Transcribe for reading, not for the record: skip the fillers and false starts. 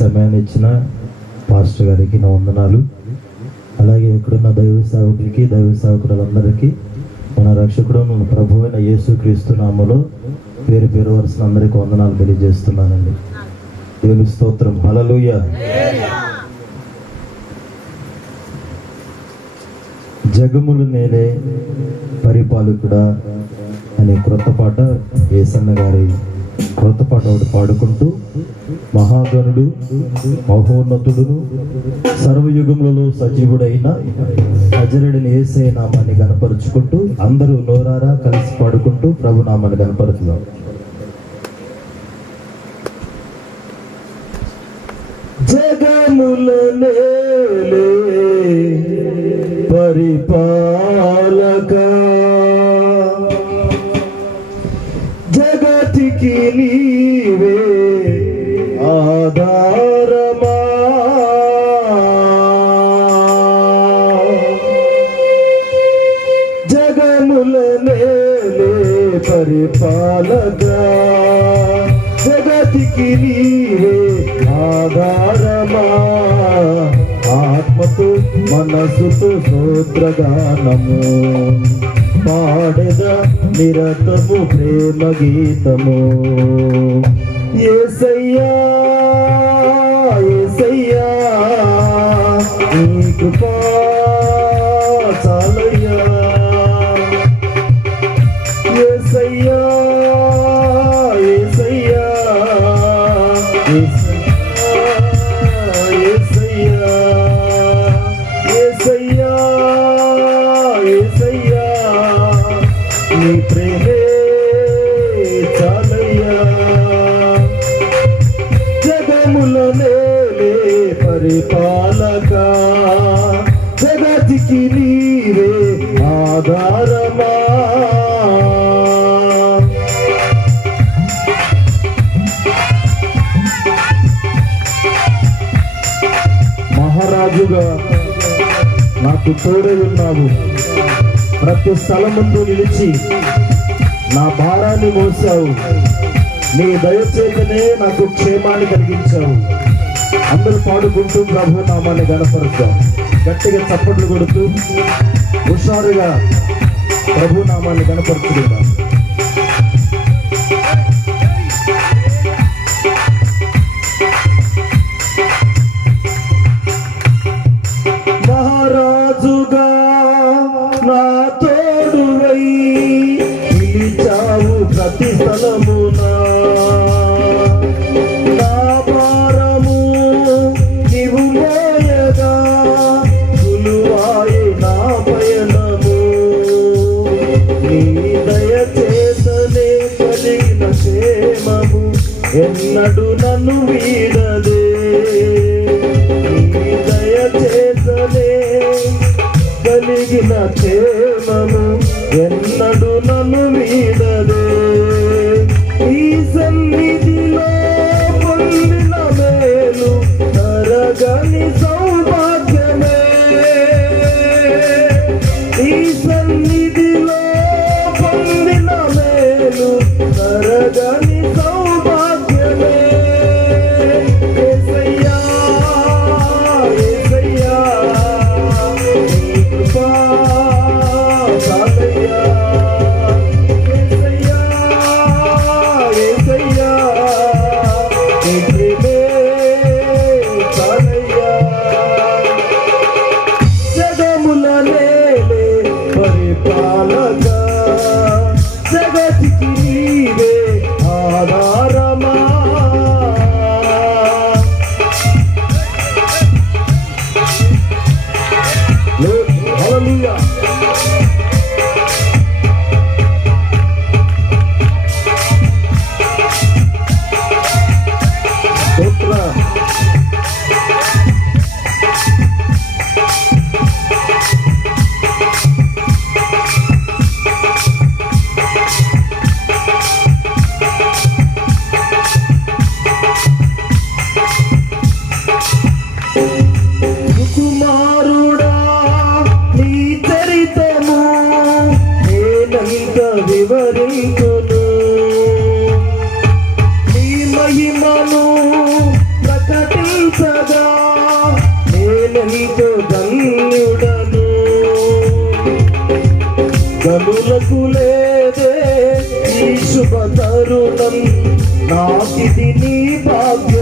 సమయాన్ని ఇచ్చిన పాస్టర్ గారికి నా వందనాలు. అలాగే ఇక్కడున్న దైవ సేవకులకి, దైవ సేవకులందరికీ మన రక్షకుడు మన ప్రభు అయిన యేసుక్రీస్తు నామములో పేరు పేరు వరుసన అందరికీ వందనాలు తెలియజేస్తున్నానండి. దేవుని స్తోత్రం. హల్లెలూయా. జగములు నేలే పరిపాలకుడా అనే క్రొత్త పాట యేసన్న గారి క్రొత్త పాట ఒకటి పాడుకుంటూ, మహాగణుడు మహోన్నతుడును సర్వయుగములలో సజీవుడైన నజరేయుడైన యేసయ్య నామాన్ని గణపరుచుకుంటూ అందరూ నోరారా కలిసి పాడుకుంటూ ప్రభు నామాన్ని గణపరుచుదాం. జగముల నేలే పరిపాలక, జగతికి నీవే ఆధారమా, జగముల నేలే పరిపాలక, జగతికి నీవే ఆధారమా, ఆత్మతో మనసుతో స్తోత్రగానము పాడెద నిరతము ప్రేమ గీతము. యేసయ్యా యేసయ్యా నీ కృపా చాలయ్యా, యేసయ్యా యేసయ్యా నీ ప్రేమే చాలయ్యా, జగముల నేలే పరిపాలక, జగతికి నీవే ఆధారమా. మహారాజుగా నాకు తోడై ఉన్నావు, ప్రతి స్థలమందు నిలిచి నా భారాన్ని మోసావు, నీ దయచేతనే నాకు క్షేమాన్ని కలిగించావు. అందరూ పాడుకుంటూ ప్రభు నామాన్ని గణపరుద్దాం. గట్టిగా చప్పట్లు కొడుతూ హుషారుగా ప్రభు నామాన్ని గణపరుచుకుందాం. మహారాజుగా నా తోడువై నిలిచావు ప్రతి స్థలమునా, నా భారము నీవు మోయగా సులువాయే నా పయనము, నీ దయచేతనే కలిగిన క్షేమము ఎన్నడూ నన్ను వీడదే, నీ దయచేతనే కలిగిన క్షేమము ఎన్నడూ నన్ను వీడదే. ఈ సన్నిధిలో పొందిన మేలు తరగని సౌభాగ్యమే, ఈ సన్నిధిలో పొందిన మేలు తరగని సౌభాగ్యమే. యేసయ్యా యేసయ్యా నీ కృపా చాలయ్యా, యేసయ్యా యేసయ్యా నీ ప్రేమే చాలయ్యా, జగముల నేలే పరిపాలక, జగతికి నీవే ఆధారమా. హల్లెలూయా. కుమారుడా నీ చరితము నేనంత వివరించును, నీ మహిమను ప్రకటించగా నేనెంతో ధన్యుడను. గనులకు లేదే ఈ శుభ తరుణం, నాకిది నీ భాగ్యం.